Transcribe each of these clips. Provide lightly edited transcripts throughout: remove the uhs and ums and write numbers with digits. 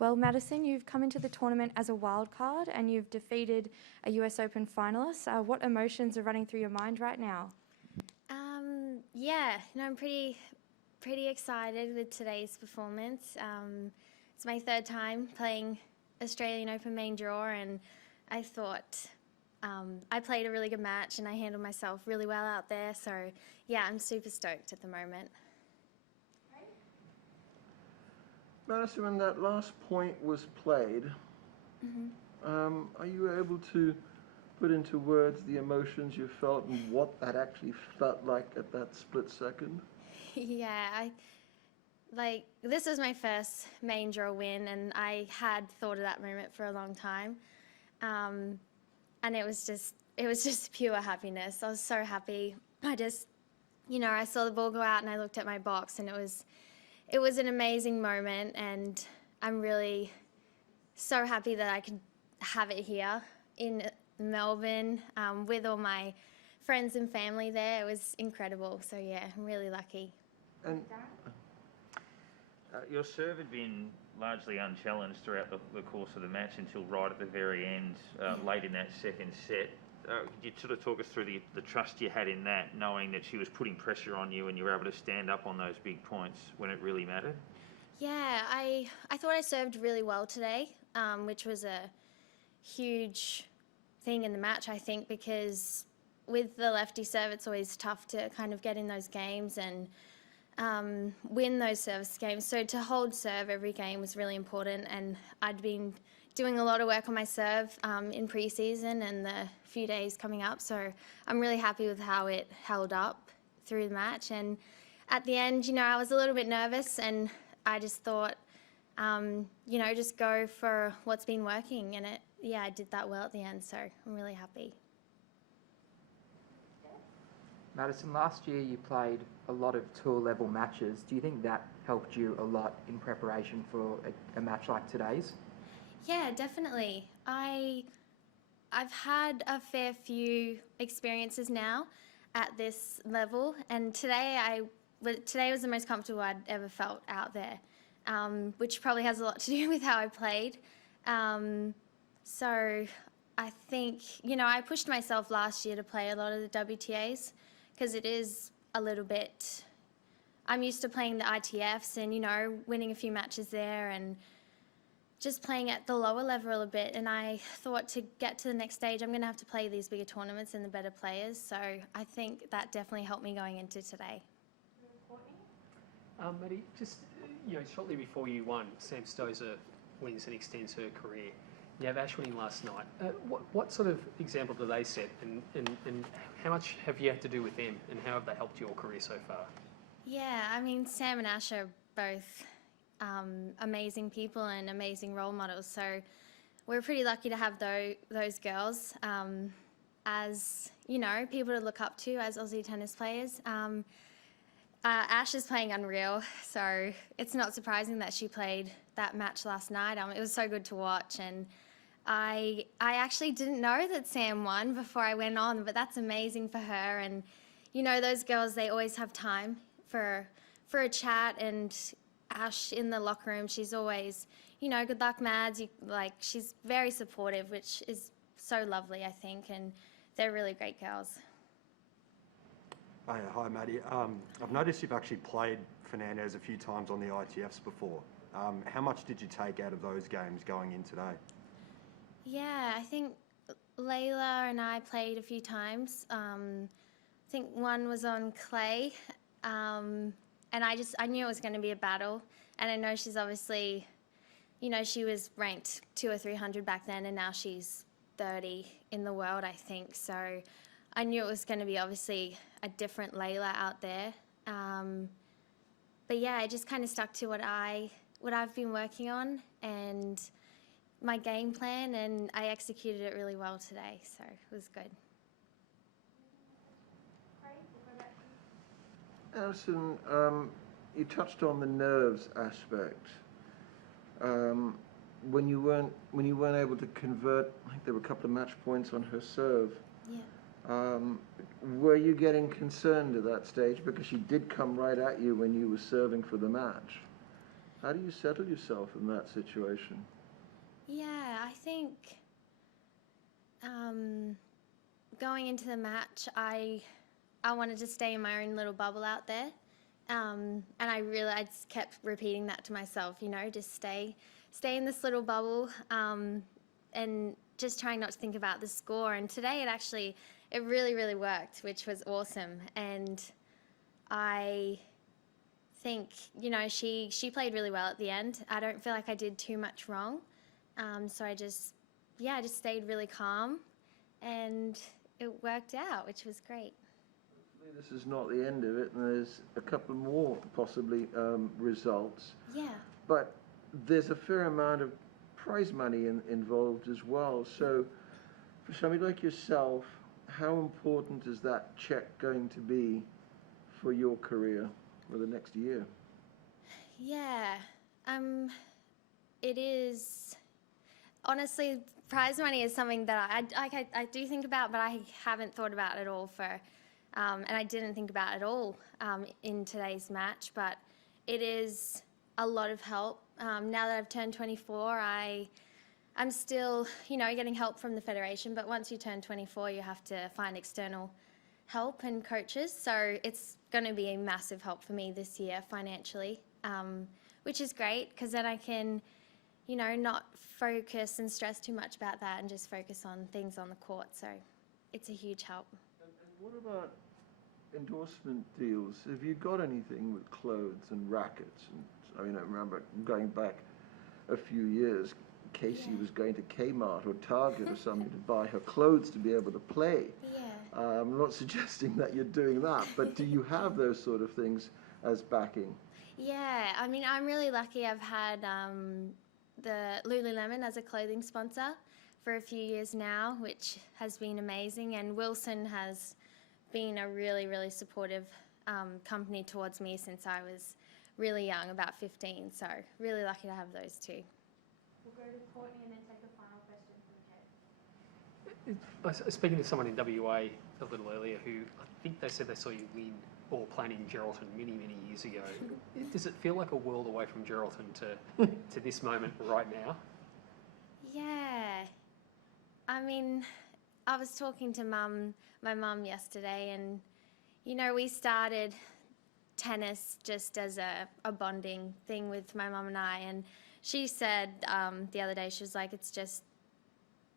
Well, Madison, you've come into the tournament as a wild card and you've defeated a US Open finalist. What emotions are running through your mind right now? Yeah, I'm pretty excited with today's performance. It's my third time playing Australian Open main draw, and I thought I played a really good match and I handled myself really well out there. So yeah, I'm super stoked at the moment. Madison, when that last point was played, are you able to put into words the emotions you felt and what that actually felt like at that split second? Yeah, this was my first main draw win, and I had thought of that moment for a long time, and it was just pure happiness. I was so happy. I saw the ball go out, and I looked at my box, and it was an amazing moment, and I'm really so happy that I could have it here in Melbourne with all my friends and family there. It was incredible. So yeah, I'm really lucky. And Your serve had been largely unchallenged throughout the course of the match until right at the very end, late in that second set. Could you sort of talk us through the trust you had in that, knowing that she was putting pressure on you and you were able to stand up on those big points when it really mattered? Yeah, I thought I served really well today, which was a huge thing in the match, I think, because with the lefty serve, it's always tough to kind of get in those games and win those service games. So to hold serve every game was really important, and I'd been doing a lot of work on my serve in pre-season and the few days coming up. So I'm really happy with how it held up through the match. And at the end, I was a little bit nervous, and I just thought, just go for what's been working, and I did that well at the end. So I'm really happy. Madison, last year you played a lot of tour-level matches. Do you think that helped you a lot in preparation for a match like today's? Yeah, definitely. I've had a fair few experiences now at this level, and today was the most comfortable I'd ever felt out there, which probably has a lot to do with how I played. So I think, I pushed myself last year to play a lot of the WTAs because it is a little bit, I'm used to playing the ITFs and, winning a few matches there and just playing at the lower level a bit. And I thought to get to the next stage, I'm going to have to play these bigger tournaments and the better players. So I think that definitely helped me going into today. Maddie, just shortly before you won, Sam Stosur wins and extends her career. You have Ash winning last night. What sort of example do they set, and how much have you had to do with them, and how have they helped your career so far? Yeah, Sam and Ash are both amazing people and amazing role models. So we're pretty lucky to have those girls as, people to look up to as Aussie tennis players. Ash is playing unreal, so it's not surprising that she played that match last night. It was so good to watch, and I actually didn't know that Sam won before I went on, but that's amazing for her. And those girls, they always have time for a chat, and Ash in the locker room, she's always, good luck, Mads. She's very supportive, which is so lovely, I think, and they're really great girls. Hi, Maddie. I've noticed you've actually played Fernandez a few times on the ITFs before. How much did you take out of those games going in today? Yeah, I think Layla and I played a few times. I think one was on clay, and I knew it was going to be a battle. And I know she's obviously, she was ranked 200 or 300 back then, and now she's 30 in the world, I think. So I knew it was going to be obviously a different Layla out there. But yeah, I just kind of stuck to what I've been working on and my game plan, and I executed it really well today, so it was good. Alison, you touched on the nerves aspect. When you weren't able to convert, I think there were a couple of match points on her serve. Yeah. Were you getting concerned at that stage because she did come right at you when you were serving for the match? How do you settle yourself in that situation? Yeah, I think going into the match, I wanted to stay in my own little bubble out there, and I just kept repeating that to myself. You know, just stay in this little bubble, and just trying not to think about the score. And today it really really worked, which was awesome. And I think, you know, she played really well at the end. I don't feel like I did too much wrong. So I just stayed really calm, and it worked out, which was great. Hopefully this is not the end of it, and there's a couple more possibly results. Yeah. But there's a fair amount of prize money involved as well. So for somebody like yourself, how important is that check going to be for your career for the next year? Yeah. It is. Honestly, prize money is something that I do think about, but I haven't thought about at all and I didn't think about it at all in today's match. But it is a lot of help. Now that I've turned 24, I'm still, you know, getting help from the federation. But once you turn 24, you have to find external help and coaches. So it's going to be a massive help for me this year financially, which is great because then I can, you know, not focus and stress too much about that and just focus on things on the court. So it's a huge help. And what about endorsement deals? Have you got anything with clothes and rackets? And I mean, I remember going back a few years, Casey was going to Kmart or Target or something to buy her clothes to be able to play. Yeah. I'm not suggesting that you're doing that, but do you have those sort of things as backing? Yeah, I mean, I'm really lucky. I've had the Lululemon as a clothing sponsor for a few years now, which has been amazing. And Wilson has been a really, really supportive company towards me since I was really young, about 15. So really lucky to have those two. We'll go to Courtney and then take the final question from Jed. Speaking to someone in WA a little earlier who I think they said they saw you win or playing in Geraldton many, many years ago. Does it feel like a world away from Geraldton to this moment right now? Yeah. I mean, I was talking to my mum yesterday, and, you know, we started tennis just as a bonding thing with my mum and I, and she said the other day, she was like, it's just,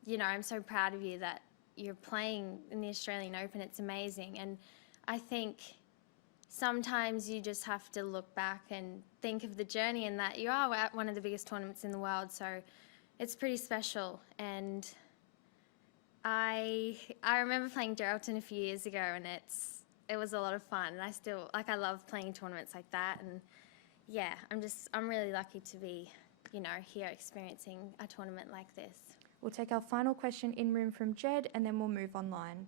you know, I'm so proud of you that you're playing in the Australian Open. It's amazing. And I think sometimes you just have to look back and think of the journey and that you are at one of the biggest tournaments in the world. So it's pretty special. And I remember playing Geraldton a few years ago, and it was a lot of fun. And I love playing tournaments like that. And yeah, I'm really lucky to be, you know, here experiencing a tournament like this. We'll take our final question in room from Jed, and then we'll move online.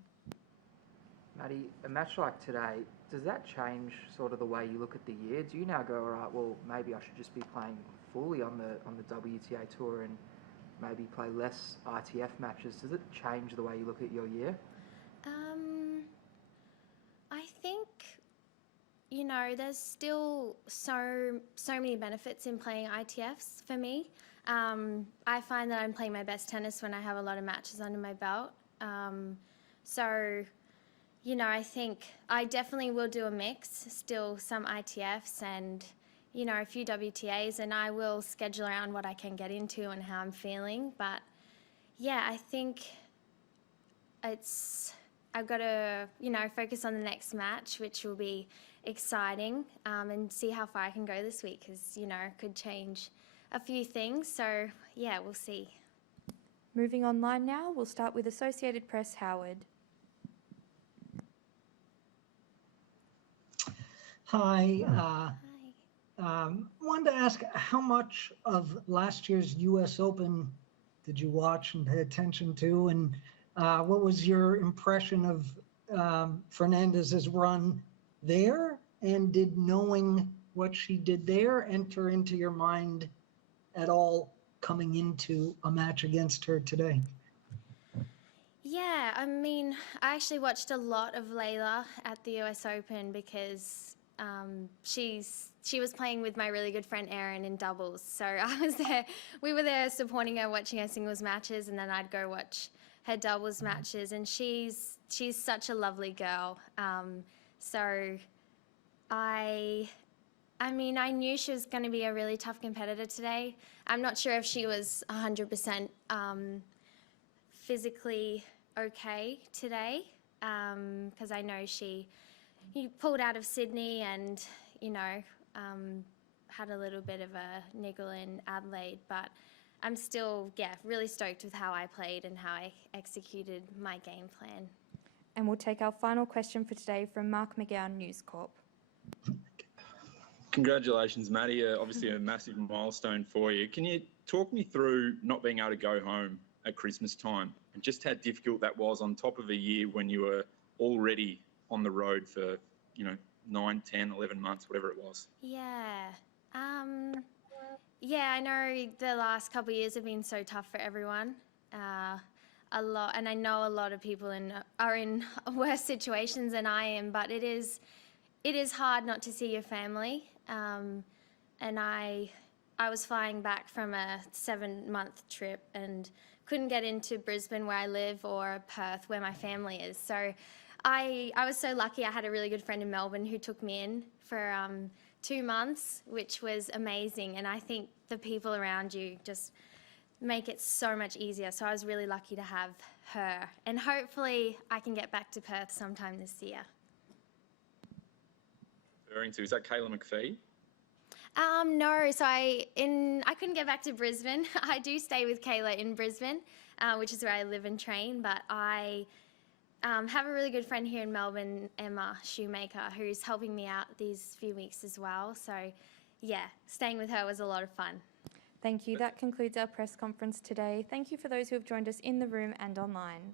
Maddie, a match like today, does that change sort of the way you look at the year? Do you now go, all right, well, maybe I should just be playing fully on the WTA tour and maybe play less ITF matches? Does it change the way you look at your year? I think, you know, there's still so many benefits in playing ITFs for me. I find that I'm playing my best tennis when I have a lot of matches under my belt. So, you know, I think I definitely will do a mix, still some ITFs and, you know, a few WTAs, and I will schedule around what I can get into and how I'm feeling. But yeah, I think I've got to, you know, focus on the next match, which will be exciting, and see how far I can go this week, because, you know, it could change a few things. So yeah, we'll see. Moving online now, we'll start with Associated Press, Howard. Hi. Hi. Wanted to ask, how much of last year's U.S. Open did you watch and pay attention to? And what was your impression of Fernandez's run there? And did knowing what she did there enter into your mind at all coming into a match against her today? Yeah, I mean, I actually watched a lot of Layla at the US Open because she's she was playing with my really good friend Erin in doubles. So I was there, we were there supporting her, watching her singles matches, and then I'd go watch her doubles matches. And she's such a lovely girl. So I mean, I knew she was going to be a really tough competitor today. I'm not sure if she was 100% physically okay today, because I know she pulled out of Sydney and, you know, had a little bit of a niggle in Adelaide, but I'm still, really stoked with how I played and how I executed my game plan. And we'll take our final question for today from Mark McGowan, News Corp. Congratulations, Maddie. Obviously a massive milestone for you. Can you talk me through not being able to go home at Christmas time and just how difficult that was on top of a year when you were already on the road for, 9, 10, 11 months, whatever it was? Yeah. I know the last couple of years have been so tough for everyone. A lot, and I know a lot of people are in worse situations than I am, but it is hard not to see your family. And I was flying back from a 7-month trip and couldn't get into Brisbane where I live or Perth where my family is. So I was so lucky. I had a really good friend in Melbourne who took me in for 2 months, which was amazing. And I think the people around you just make it so much easier. So I was really lucky to have her. And hopefully I can get back to Perth sometime this year. Is that Kayla McPhee? No, so I couldn't get back to Brisbane. I do stay with Kayla in Brisbane, which is where I live and train, but I have a really good friend here in Melbourne, Emma Shoemaker, who's helping me out these few weeks as well. So yeah, staying with her was a lot of fun. Thank you. That concludes our press conference today. Thank you for those who have joined us in the room and online.